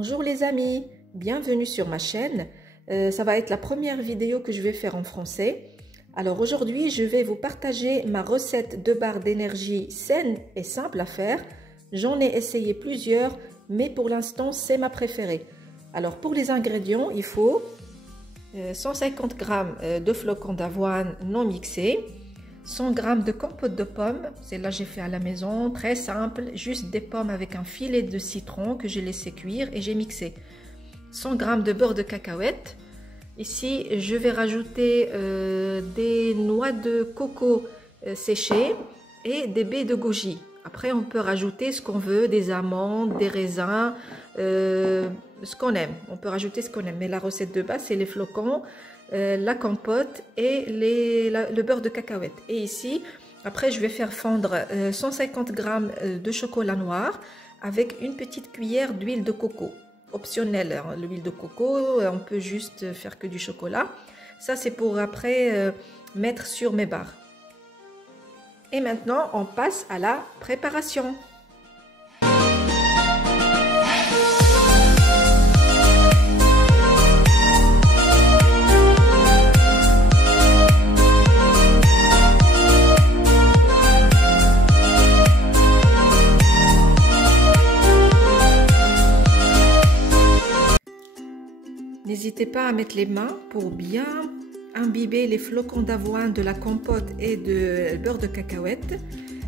Bonjour les amis, bienvenue sur ma chaîne. Ça va être la première vidéo que je vais faire en français. Alors aujourd'hui, je vais vous partager ma recette de barres d'énergie saine et simple à faire. J'en ai essayé plusieurs, mais pour l'instant, c'est ma préférée. Alors pour les ingrédients, il faut 150 g de flocons d'avoine non mixés, 100 g de compote de pommes, celle-là j'ai fait à la maison, très simple, juste des pommes avec un filet de citron que j'ai laissé cuire et j'ai mixé. 100 g de beurre de cacahuète. Ici je vais rajouter des noix de coco séchées et des baies de goji. Après on peut rajouter ce qu'on veut, des amandes, des raisins, ce qu'on aime. On peut rajouter ce qu'on aime, mais la recette de base c'est les flocons, la compote et le beurre de cacahuète. Et ici, après je vais faire fondre 150 g de chocolat noir avec une petite cuillère d'huile de coco. Optionnel, hein, l'huile de coco, on peut juste faire que du chocolat. Ça c'est pour après mettre sur mes barres. Et maintenant on passe à la préparation. N'hésitez pas à mettre les mains pour bien imbiber les flocons d'avoine, de la compote et de beurre de cacahuète.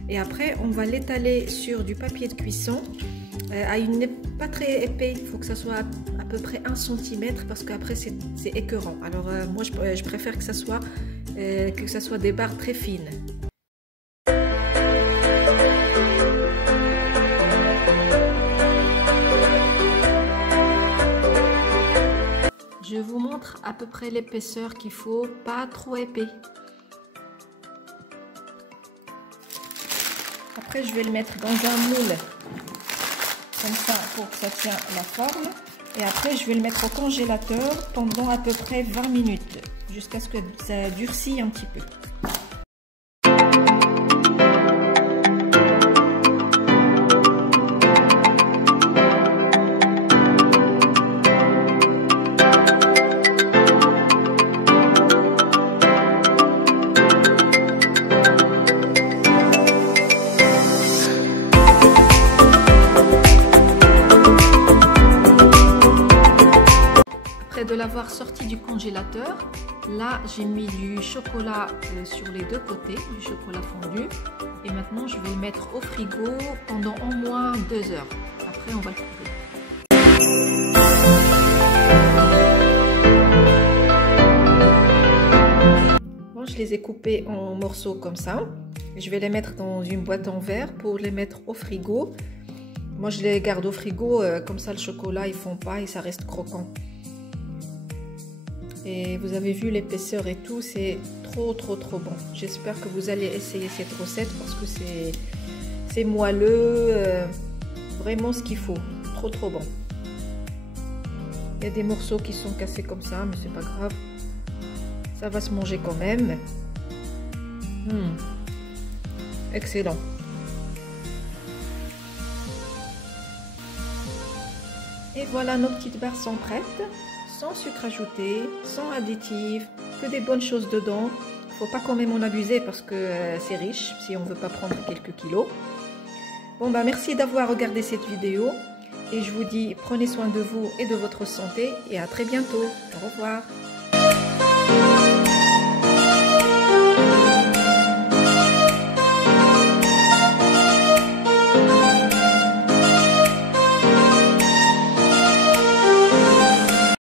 Et après, on va l'étaler sur du papier de cuisson pas très épais. Il faut que ça soit à peu près 1 cm parce qu'après c'est écœurant. Alors moi, je préfère que ça soit des barres très fines. Je vous montre à peu près l'épaisseur qu'il faut, pas trop épais. Après, je vais le mettre dans un moule, comme ça, pour que ça tienne la forme. Et après, je vais le mettre au congélateur pendant à peu près 20 minutes, jusqu'à ce que ça durcisse un petit peu. De l'avoir sorti du congélateur, là j'ai mis du chocolat sur les deux côtés, du chocolat fondu, et maintenant je vais le mettre au frigo pendant au moins 2 heures. Après on va le couper. Bon, je les ai coupés en morceaux comme ça. Je vais les mettre dans une boîte en verre pour les mettre au frigo. Moi je les garde au frigo, comme ça le chocolat il fond pas et ça reste croquant. Et vous avez vu l'épaisseur et tout, c'est trop bon. J'espère que vous allez essayer cette recette parce que c'est moelleux, vraiment ce qu'il faut. Trop bon. Il y a des morceaux qui sont cassés comme ça, mais c'est pas grave. Ça va se manger quand même. Excellent. Et voilà, nos petites barres sont prêtes. Sans sucre ajouté, sans additifs, que des bonnes choses dedans. Il ne faut pas quand même en abuser parce que c'est riche si on ne veut pas prendre quelques kilos. Bon bah merci d'avoir regardé cette vidéo et je vous dis prenez soin de vous et de votre santé et à très bientôt. Au revoir.